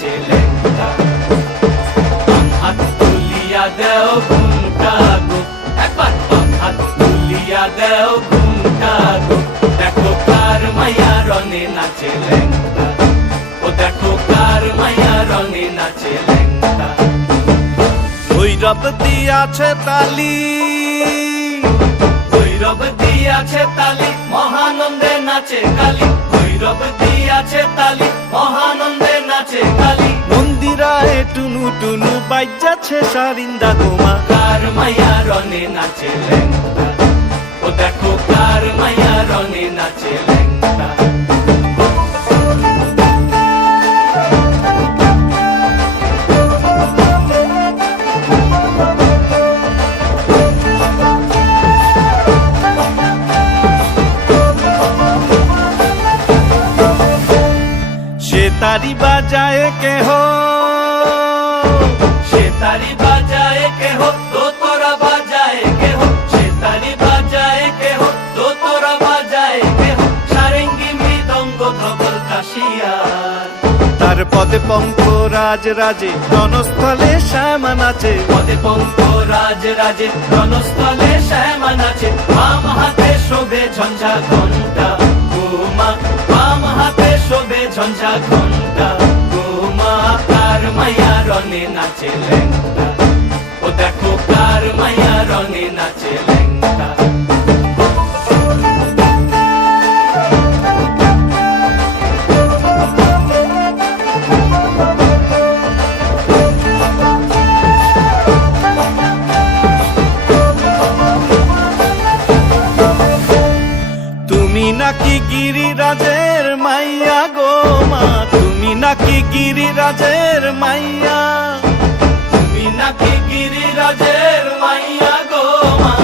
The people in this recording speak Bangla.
নাচে ল্যাংটা। হাত তুলিয়া দেও ঘুমটা গো, একবার হাত তুলিয়া দেও ঘুমটা গো, দেখো কার মাইয়া রঙে নাচে ল্যাংটা, ও দেখো কার মাইয়া রঙে নাচে ল্যাংটা। ভৈরব দিয়াছে তালি, ভৈরব দিয়াছে তালি, মহানন্দে নাচে কালী, ভৈরব দিয়াছে তালি, মহানন্দে নাচে কালী। মন্দিরায় টুনু টুনু বাজ্যাছে সারিন্দা গোমা, কার মাইয়া রঙে নাচে ল্যাংটা, ও দেখো কার মাইয়া রঙে নাচে ল্যাংটা। সে তারি বাজায় কেহ, সে তারি বাজায় কেহ, দোতরা বাজায় কেহ, সে তারি বাজায় কেহ, দোতরা বাজায় কেহ, সারেঙ্গি মৃদঙ্গ ধবল কাশিয়ার। তার পদে পঙ্ক রাজ রাজে রণস্থলে শ্যামা নাচে, পদে পঙ্ক রাজ রাজে রণস্থলে শ্যামা নাচে। বাম হাতে শোভে ঝঞ্ঝা ঘণ্টা গোমা, বাম হাতে শোভে ঝঞ্ঝা ঘণ্টা গোমা, কার মাইয়া রঙে নাচে ল্যাংটা, ও দেখো কার মাইয়া রঙে নাচে ল্যাংটা। তুমি নাকি গিরিরাজের মাইয়া গো মা, তুমি নাকি গিরিরাজের মাইয়া, তুমি নাকি গিরিরাজের মাইয়া গো মা,